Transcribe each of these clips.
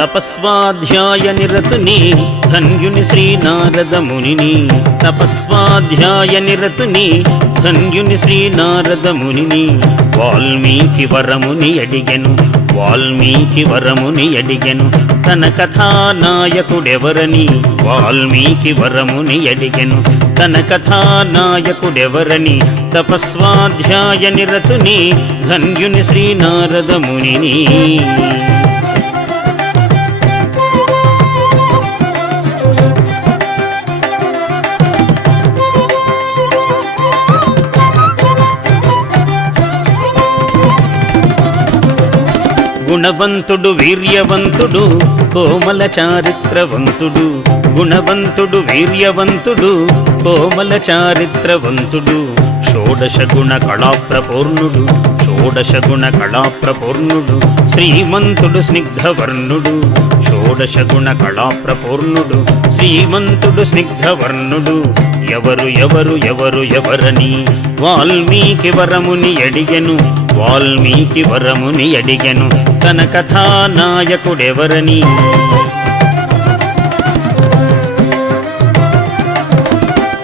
తపస్వాధ్యాయ నిరతుని ధన్యుని శ్రీ నారద మునిని తపస్వాధ్యాయ నిరతుని ధన్యుని శ్రీ నారద మునిని వాల్మీకి వరముని అడిగెను వాల్మీకి వరముని అడిగెను తన కథానాయకుడెవరని. వాల్మీకి వరముని అడిగెను తన కథానాయకుడెవరని. తపస్వాధ్యాయ నిరతుని ధన్యుని శ్రీ గుణవంతుడు వీర్యవంతుడు కోమల చారిత్రవంతుడు. గుణవంతుడు వీర్యవంతుడు కోమల చారిత్రవంతుడు. షోడశ గుణ కళాప్రపూర్ణుడు షోడశ గుణ కళాప్రపూర్ణుడు. శ్రీమంతుడు స్నిగ్ధవర్ణుడు. షోడశ గుణ కళాప్రపూర్ణుడు శ్రీమంతుడు స్నిగ్ధవర్ణుడు. ఎవరు ఎవరు ఎవరు ఎవరని వాల్మీకి వరముని అడిగెను. వాల్మీకి వరముని అడిగను. తన కథానాయకుడెవరని?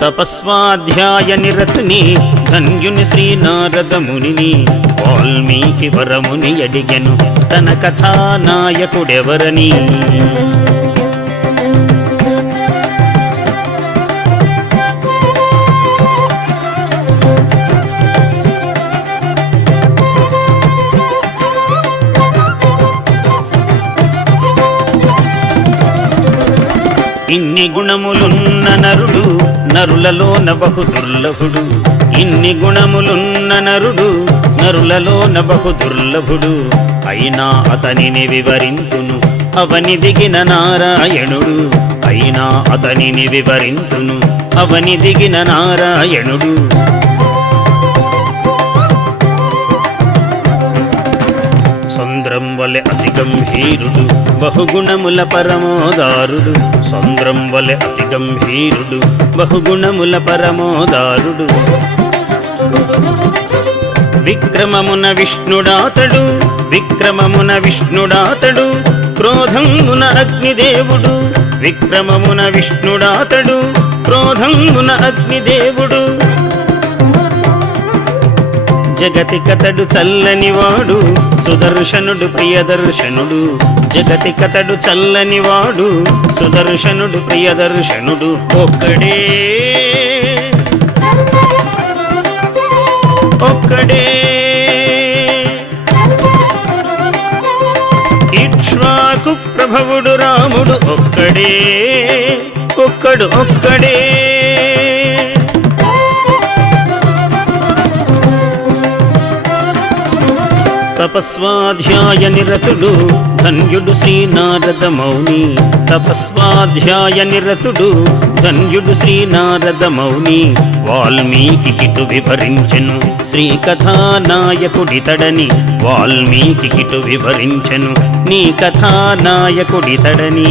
తపస్వాధ్యాయ నిరతుని ధన్యుని శ్రీ నారదమునిని వాల్మీకి వరముని అడిగను. తన కథానాయకుడెవరని? ఇన్ని గుణములున్న నరుడు నరులలోన బహు దుర్లభుడు. ఇన్ని గుణములున్న నరుడు నరులలోన బహు దుర్లభుడు. అయినా అతనిని వివరింతును అవని దిగిన నారాయణుడు. అయినా అతనిని వివరింతును అవని దిగిన నారాయణుడు. సొంద్రం వలె అతి గంభీరుడు బహుగుణముల పరమోదారుడు. సొంద్రం వలె అతి గంభీరుడు బహుగుణముల పరమోదారుడు. విక్రమమున విష్ణుడాతడు విక్రమమున విష్ణుడాతడు క్రోధమున అగ్నిదేవుడు. విక్రమమున విష్ణుడాతడు క్రోధమున అగ్నిదేవుడు. జగతి కథడు చల్లని వాడు సుదర్శనుడు ప్రియదర్శనుడు. జగతి కథడు చల్లని వాడు సుదర్శనుడు ప్రియదర్శనుడు. ఒక్కడే. ఒక్కడే. ఇక్ష్వాకు ప్రభవుడు రాముడు ఒక్కడే. ఒక్కడు ఒక్కడే. తపస్వాధ్యాయ నిరతుడు ధన్యుడు శ్రీ నారద మౌని తపస్వాధ్యాయ నిరతుడు ధన్యుడు శ్రీ నారద మౌని వాల్మీకి కిటు వివరించెను శ్రీ కథానాయకుడితడని వాల్మీకి కిటు వివరించెను నీ కథానాయకుడితడని.